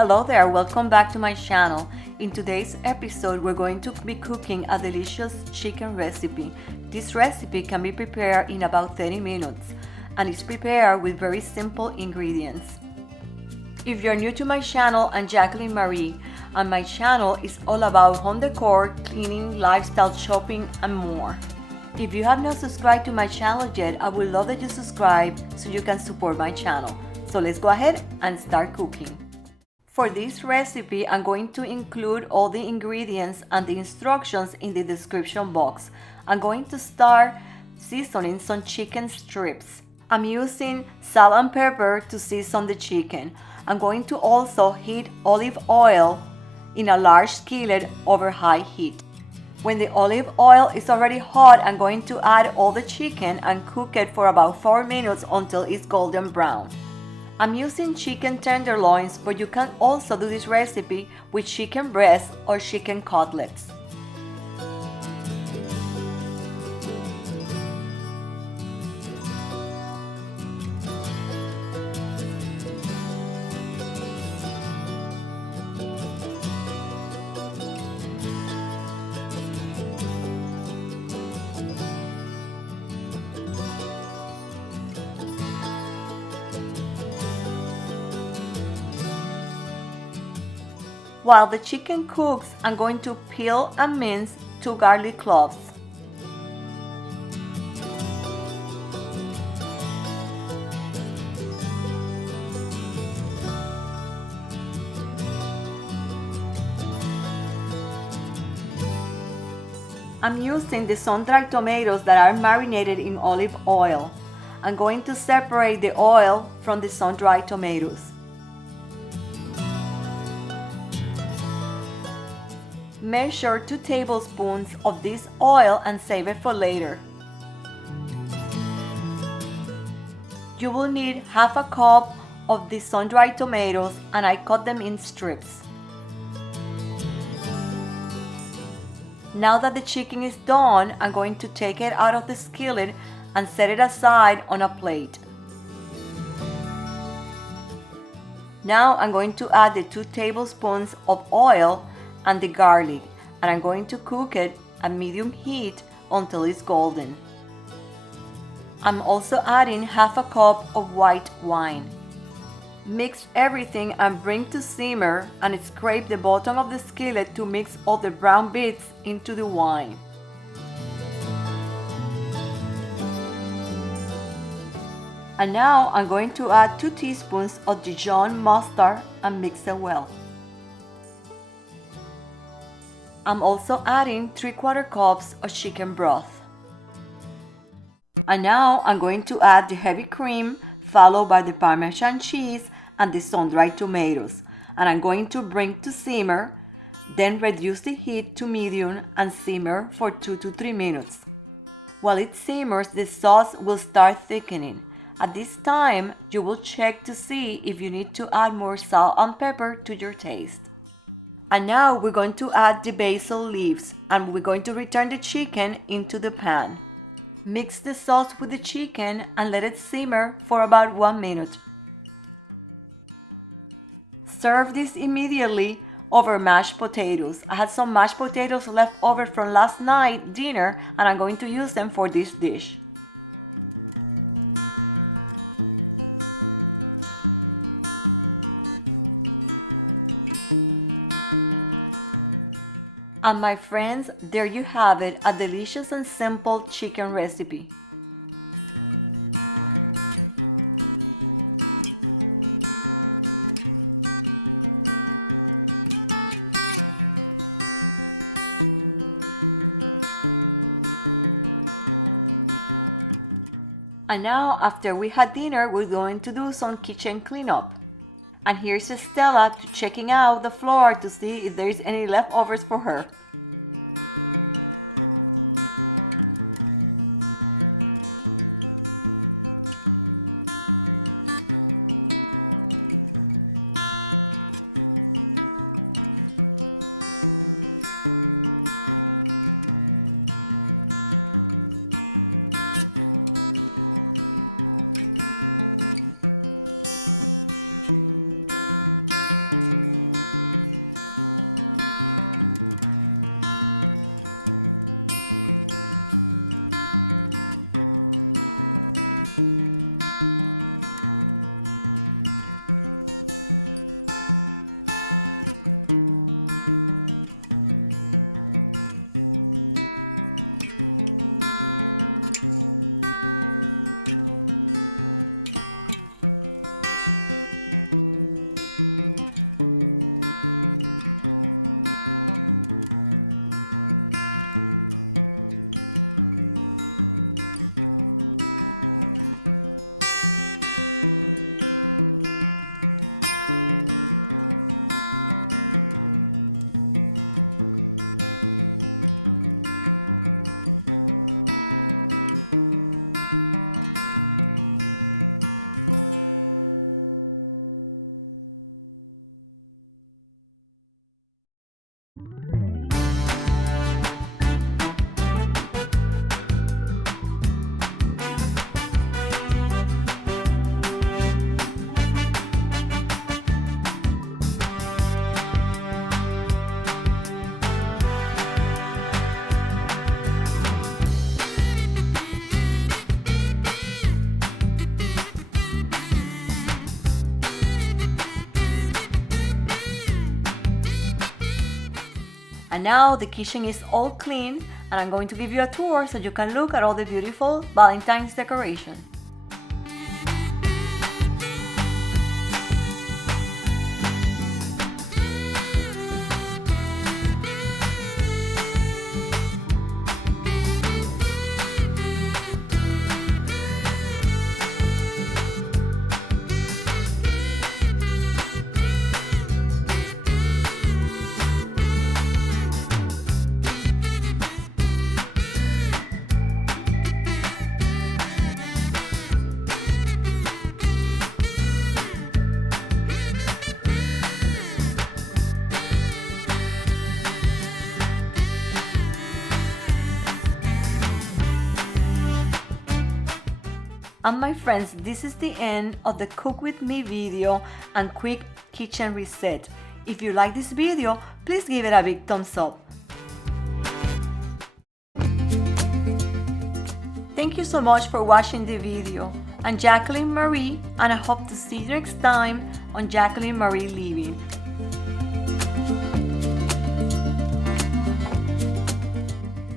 Hello there, welcome back to my channel. In today's episode, we're going to be cooking a delicious chicken recipe. This recipe can be prepared in about 30 minutes and is prepared with very simple ingredients. If you're new to my channel, I'm Jacqueline Marie, and my channel is all about home decor, cleaning, lifestyle, shopping, and more. If you have not subscribed to my channel yet, I would love that you subscribe so you can support my channel. So let's go ahead and start cooking. For this recipe, I'm going to include all the ingredients and the instructions in the description box. I'm going to start seasoning some chicken strips. I'm using salt and pepper to season the chicken. I'm going to also heat olive oil in a large skillet over high heat. When the olive oil is already hot, I'm going to add all the chicken and cook it for about 4 minutes until it's golden brown. I'm using chicken tenderloins, but you can also do this recipe with chicken breast or chicken cutlets. While the chicken cooks, I'm going to peel and mince 2 garlic cloves. I'm using the sun-dried tomatoes that are marinated in olive oil. I'm going to separate the oil from the sun-dried tomatoes. Measure 2 tablespoons of this oil and save it for later. You will need half a cup of the sun-dried tomatoes, and I cut them in strips. Now that the chicken is done, I'm going to take it out of the skillet and set it aside on a plate. Now I'm going to add the 2 tablespoons of oil and the garlic, and I'm going to cook it at medium heat until it's golden. I'm also adding half a cup of white wine. Mix everything and bring to simmer, and scrape the bottom of the skillet to mix all the brown bits into the wine. And now I'm going to add 2 teaspoons of Dijon mustard and mix it well. I'm also adding 3/4 cups of chicken broth. And now I'm going to add the heavy cream, followed by the Parmesan cheese and the sun-dried tomatoes. And I'm going to bring to simmer, then reduce the heat to medium and simmer for 2 to 3 minutes. While it simmers, the sauce will start thickening. At this time, you will check to see if you need to add more salt and pepper to your taste. And now we're going to add the basil leaves, and we're going to return the chicken into the pan. Mix the sauce with the chicken and let it simmer for about 1 minute. Serve this immediately over mashed potatoes. I had some mashed potatoes left over from last night's dinner, and I'm going to use them for this dish. And my friends, there you have it, a delicious and simple chicken recipe. And now, after we had dinner, we're going to do some kitchen cleanup. And here's Stella checking out the floor to see if there's any leftovers for her. And now the kitchen is all clean, and I'm going to give you a tour so you can look at all the beautiful Valentine's decoration. And my friends, this is the end of the Cook With Me video and quick kitchen reset. If you like this video, please give it a big thumbs up. Thank you so much for watching the video. I'm Jacqueline Marie, and I hope to see you next time on Jacqueline Marie Living.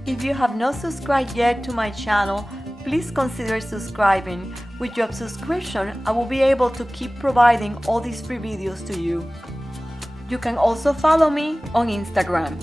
If you have not subscribed yet to my channel, please consider subscribing. With your subscription, I will be able to keep providing all these free videos to you. You can also follow me on Instagram.